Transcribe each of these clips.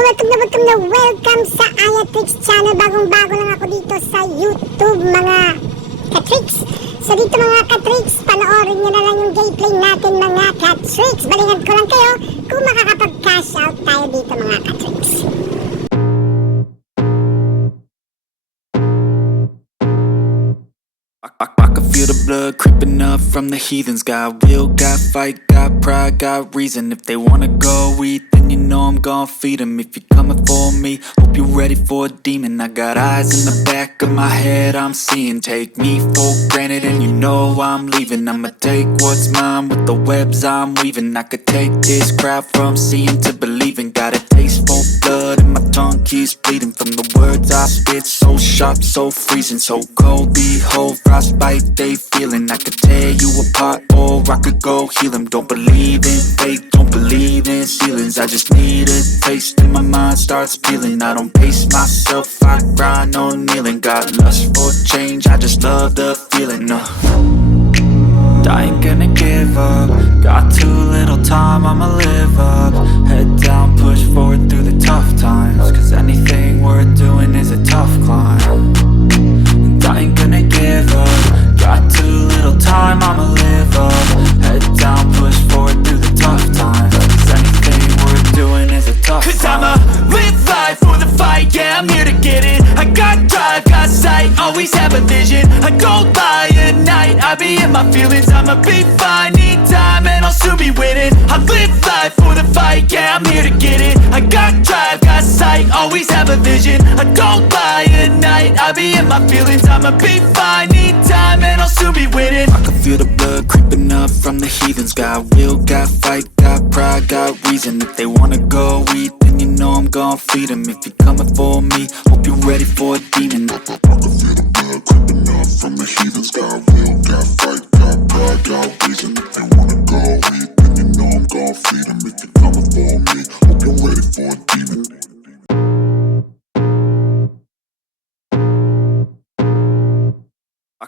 welcome sa Ayatrix channel. Bagong-bago lang ako dito sa YouTube mga katrix. So dito mga katrix, panoorin nyo na lang yung gameplay natin mga katrix. Balikan ko lang kayo kung makakapag-cash out tayo dito mga katrix. I can feel the blood creeping up from the heathens. Got will, got fight, got pride, got reason. If they wanna go eat, then you know I'm gon' feed them. If you're coming for me, hope you're ready for a demon. I got eyes in the back of my head, I'm seeing. Take me for granted and you know I'm leaving. I'ma take what's mine with the webs I'm weaving. I could take this crowd from seeing to believing. Got a taste for blood and my tongue keeps bleeding. From the words I spit, so sharp, so freezing, so cold. Behold, frostbite they feeling. I could tear you apart or I could go heal them. Don't believe in fate, don't believe in ceilings. I just need a taste and my mind starts peeling. I don't pace myself, I grind on kneeling. Got lust for change, I just love the feeling. I ain't gonna give up. Got too little time, I'ma live up. Head down, push forward through the tough times. Cause anything worth doing is a tough climb. And I ain't gonna give up. Got too little time, I'ma live up. Head down, push forward through the tough times. Cause anything worth doing is a tough climb. Cause I'ma live life for the fight, yeah, I'm here to get it. I got drive, got sight, always have a vision. I go by at night, I be in my feelings. I'ma be fine, need time and I'll soon be winning. I live life for the fight, yeah, I'm here to get it. I got drive, got sight, always have a vision. I go by at night, I be in my feelings. I'ma be fine, need time and I'll soon be winning. I can feel the blood creeping up from the heathens. Got will, got fight, got pride, got reason. If they wanna go eat, then you know I'm gon' feed them. If you're coming for me, hope you're ready for a demon. I can feel the blood creeping up from the heathens. Got will, got fight, got pride, got reason. If they wanna go eat, then you know I'm gon' feed them. If you're coming for me, hope you're ready for a demon.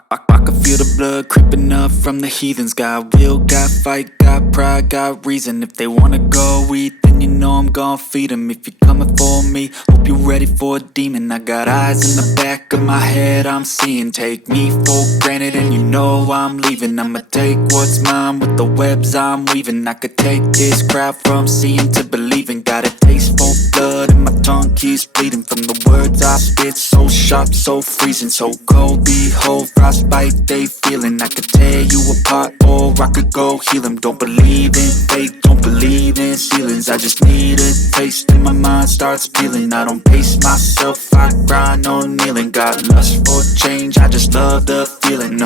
I can feel the blood creeping up from the heathens. Got will, got fight, got pride, got reason. If they wanna go eat, then you know I'm gon' feed them. If you're coming for me, hope you're ready for a demon. I got eyes in the back of my head, I'm seeing. Take me for granted and you know I'm leaving. I'ma take what's mine with the webs I'm weaving. I could take this crowd from seeing to believing. Got a taste for blood and my tongue keeps bleeding. From the words I spit, so sharp, so freezing, so cold. Behold, frostbite they feeling. I could tear you apart or I could go heal them. Don't believe in fate, don't believe in ceilings. I just need a taste and my mind starts peeling. I don't pace myself, I grind on kneeling. Got lust for change, I just love the feeling.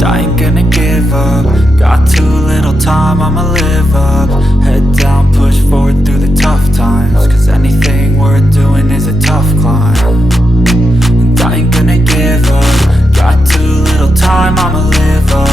I ain't gonna give up. Got too little time, I'ma live up. Head down, push forward through the tough times. Cause anything worth doing is a tough climb. And I ain't gonna give up. Got too little time, I'ma live up.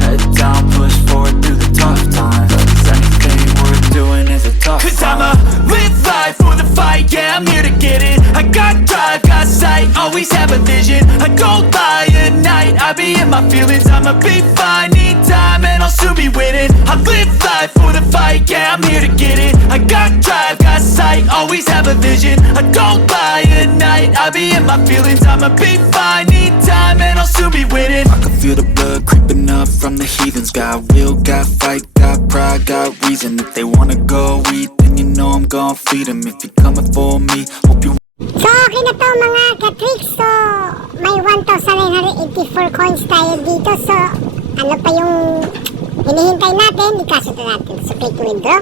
Head down, push forward through the tough times. Cause anything worth doing is a tough climb. Cause I'ma live life for the fight, yeah, I'm here to get it. I got drive, got sight, always have a vision. I go by at night, I be in my feelings. I'ma be fine, need time and I'll soon be winning. I live life for the fight, yeah, I'm here to get it. I got drive, got sight, always have a vision. I go by at night, I be in my feelings. I'ma be fine, need time and I'll soon be winning. I can feel the blood creeping up from the heathens. Got will, got fight, got pride, got reason. If they wanna go eat, then you know I'm gon' feed them. If you're coming for me, hope you. So okay na to mga katrix. So may 1,984 coins tayo dito. So ano pa yung hinihintay natin? Ikasunod natin. So click to withdraw.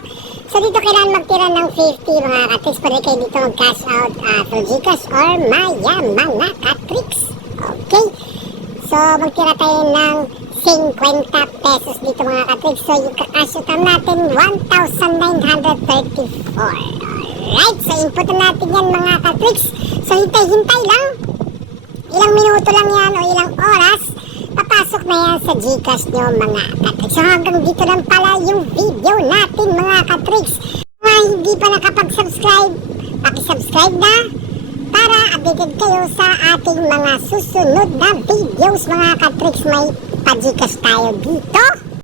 So dito kailangan magtira ng 50 mga katrix. Pwede kayo dito mag-cash out through Gcash or Maya mga katrix. Okay. So magtira tayo ng 50 pesos dito mga katrix. So yung cash out natin 1,934. Alright, so input natin yan mga katrix. So hintay-hintay lang. Ilang minuto lang yan o ilang oras. Papasok na yan sa Gcash nyo mga katrix. So hanggang dito lang pala yung video natin mga katrix. Mga hindi pa nakapag-subscribe, paki-subscribe na para updated kayo sa ating mga susunod na videos mga katrix. May pa-Gcash tayo dito.